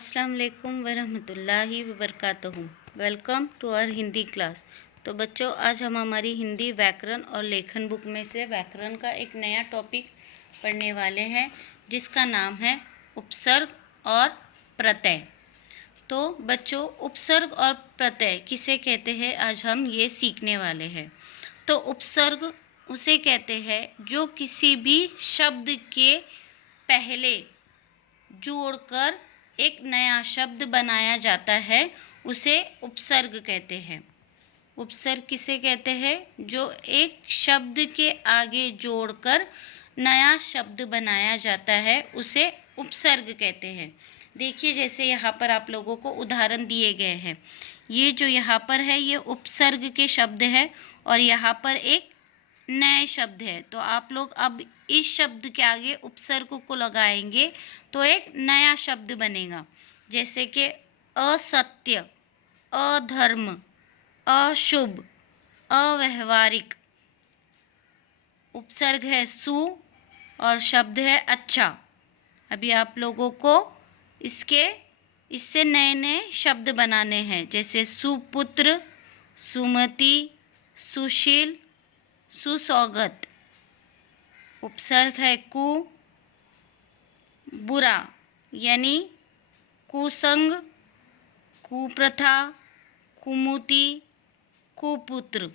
अस्सलाम वालेकुम वरहमतुल्लाहि वबरकातुहू। Welcome to our Hindi class. तो बच्चों, आज हम हमारी हिंदी व्याकरण और लेखन बुक में से व्याकरण का एक नया टॉपिक पढ़ने वाले हैं, जिसका नाम है उपसर्ग और प्रत्यय। तो बच्चों, उपसर्ग और प्रत्यय किसे कहते हैं, आज हम ये सीखने वाले हैं। तो उपसर्ग उसे कहते हैं जो किसी भी शब्द के पहले जोड़कर एक नया शब्द बनाया जाता है, उसे उपसर्ग कहते हैं। उपसर्ग किसे कहते हैं, जो एक शब्द के आगे जोड़कर नया शब्द बनाया जाता है, उसे उपसर्ग कहते हैं। देखिए, जैसे यहाँ पर आप लोगों को उदाहरण दिए गए हैं। ये जो यहाँ पर है, ये उपसर्ग के शब्द है और यहाँ पर एक नए शब्द है। तो आप लोग अब इस शब्द के आगे उपसर्ग को लगाएंगे तो एक नया शब्द बनेगा। जैसे कि असत्य, अधर्म, अशुभ, अव्यवहारिक। उपसर्ग है सु और शब्द है अच्छा। अभी आप लोगों को इससे नए नए शब्द बनाने हैं, जैसे सुपुत्र, सुमति, सुशील, सुसौगत। उपसर्ग है कु, बुरा, यानी कुसंग, कुप्रथा, कुमुति, कुपुत्र।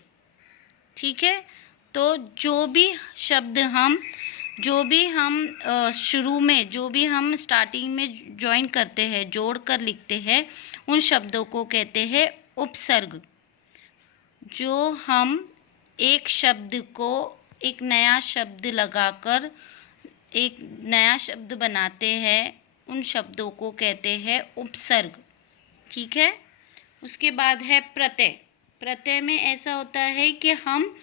ठीक है। तो जो भी शुरू में जो भी हम स्टार्टिंग में ज्वाइन करते हैं, जोड़ कर लिखते हैं, उन शब्दों को कहते हैं उपसर्ग। जो हम एक शब्द को एक नया शब्द लगाकर एक नया शब्द बनाते हैं, उन शब्दों को कहते हैं उपसर्ग। ठीक है। उसके बाद है प्रत्यय। प्रत्यय में ऐसा होता है कि हम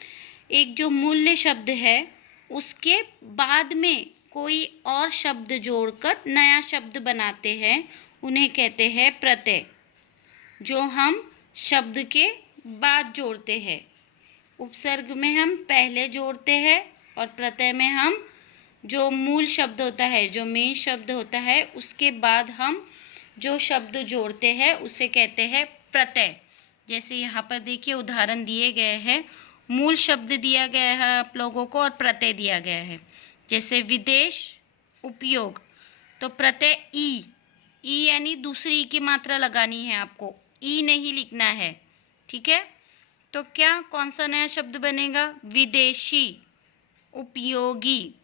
एक जो मूल्य शब्द है, उसके बाद में कोई और शब्द जोड़कर नया शब्द बनाते हैं, उन्हें कहते हैं प्रत्यय, जो हम शब्द के बाद जोड़ते हैं। उपसर्ग में हम पहले जोड़ते हैं और प्रत्यय में हम जो मूल शब्द होता है, जो मेन शब्द होता है, उसके बाद हम जो शब्द जोड़ते हैं उसे कहते हैं प्रत्यय। जैसे यहाँ पर देखिए उदाहरण दिए गए हैं, मूल शब्द दिया गया है आप लोगों को और प्रत्यय दिया गया है। जैसे विदेश, उपयोग, तो प्रत्यय ई यानी दूसरी ई की मात्रा लगानी है आपको, ई नहीं लिखना है। ठीक है। तो कौन सा नया शब्द बनेगा, विदेशी, उपयोगी।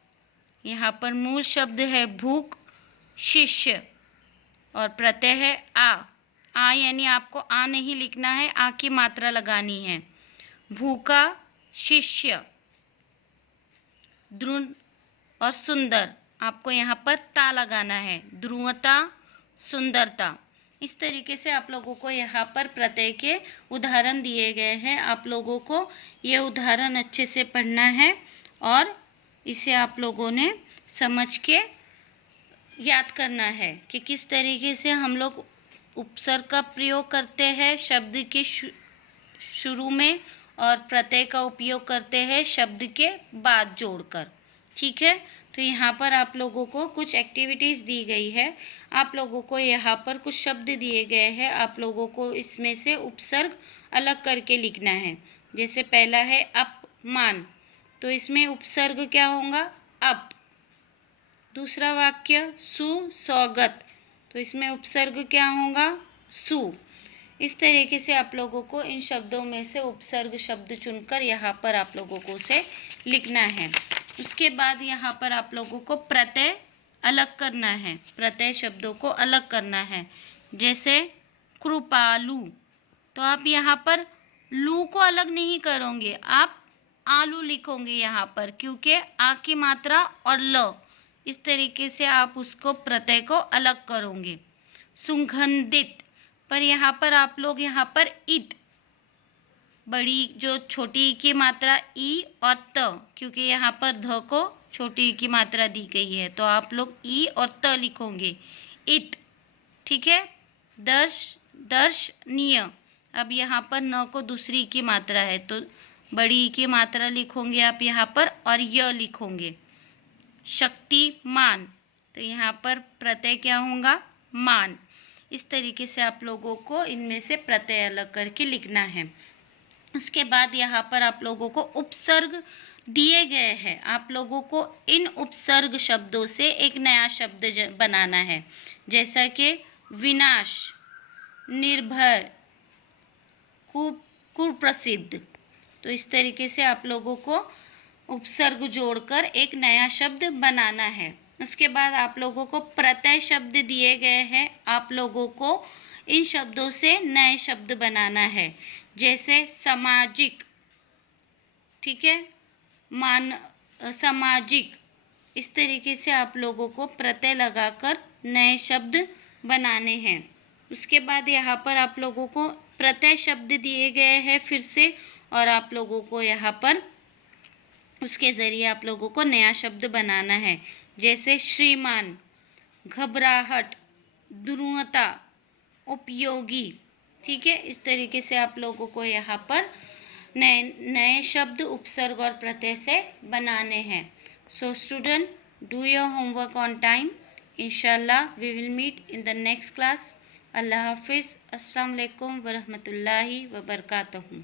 यहाँ पर मूल शब्द है भूख, शिष्य, और प्रत्यय है आ यानी आपको आ नहीं लिखना है, आ की मात्रा लगानी है। भूखा, शिष्य। ध्रुव और सुंदर, आपको यहाँ पर ता लगाना है। ध्रुवता, सुंदरता। इस तरीके से आप लोगों को यहाँ पर प्रत्यय के उदाहरण दिए गए हैं। आप लोगों को ये उदाहरण अच्छे से पढ़ना है और इसे आप लोगों ने समझ के याद करना है कि किस तरीके से हम लोग उपसर्ग का प्रयोग करते हैं शब्द के शुरू में और प्रत्यय का उपयोग करते हैं शब्द के बाद जोड़कर। ठीक है। तो यहाँ पर आप लोगों को कुछ एक्टिविटीज़ दी गई है। आप लोगों को यहाँ पर कुछ शब्द दिए गए हैं, आप लोगों को इसमें से उपसर्ग अलग करके लिखना है। जैसे पहला है अपमान, तो इसमें उपसर्ग क्या होगा, अप। दूसरा वाक्य सुसौगत, तो इसमें उपसर्ग क्या होगा, सु। इस तरीके से आप लोगों को इन शब्दों में से उपसर्ग शब्द चुनकर यहाँ पर आप लोगों को उसे लिखना है। उसके बाद यहाँ पर आप लोगों को प्रत्यय अलग करना है, प्रत्यय शब्दों को अलग करना है। जैसे कृपालु, तो आप यहाँ पर लू को अलग नहीं करोगे, आप आलू लिखोगे यहाँ पर, क्योंकि आ की मात्रा और ल, इस तरीके से आप उसको प्रत्यय को अलग करोगे। सुगंधित, पर यहाँ पर आप लोग यहाँ पर इत, बड़ी जो छोटी की मात्रा ई और त, क्योंकि यहाँ पर ध को छोटी की मात्रा दी गई है, तो आप लोग ई और त लिखोगे, इत। ठीक है। दर्शनीय, अब यहाँ पर न को दूसरी की मात्रा है, तो बड़ी की मात्रा लिखोगे आप यहाँ पर और य लिखोगे। शक्तिमान, तो यहाँ पर प्रत्यय क्या होगा, मान। इस तरीके से आप लोगों को इनमें से प्रत्यय अलग करके लिखना है। उसके बाद यहाँ पर आप लोगों को उपसर्ग दिए गए हैं। आप लोगों को इन उपसर्ग शब्दों से एक नया शब्द बनाना है, जैसा कि विनाश, निर्भय, कुप्रसिद्ध। तो इस तरीके से आप लोगों को उपसर्ग जोड़कर एक नया शब्द बनाना है। उसके बाद आप लोगों को प्रत्यय शब्द दिए गए हैं। आप लोगों को इन शब्दों से नए शब्द बनाना है, जैसे सामाजिक, ठीक है, सामाजिक। इस तरीके से आप लोगों को प्रत्यय लगाकर नए शब्द बनाने हैं। उसके बाद यहाँ पर आप लोगों को प्रत्यय शब्द दिए गए हैं फिर से, और आप लोगों को यहाँ पर उसके ज़रिए आप लोगों को नया शब्द बनाना है, जैसे श्रीमान, घबराहट, द्रुवता, उपयोगी। ठीक है, इस तरीके से आप लोगों को यहाँ पर नए नए शब्द उपसर्ग और प्रत्यय से बनाने हैं। So student, do your homework on time. इंशाल्लाह we will meet in the next class. अल्लाह हाफिज़। अस्सलाम वालेकुम व रहमतुल्लाहि व बरकातहू।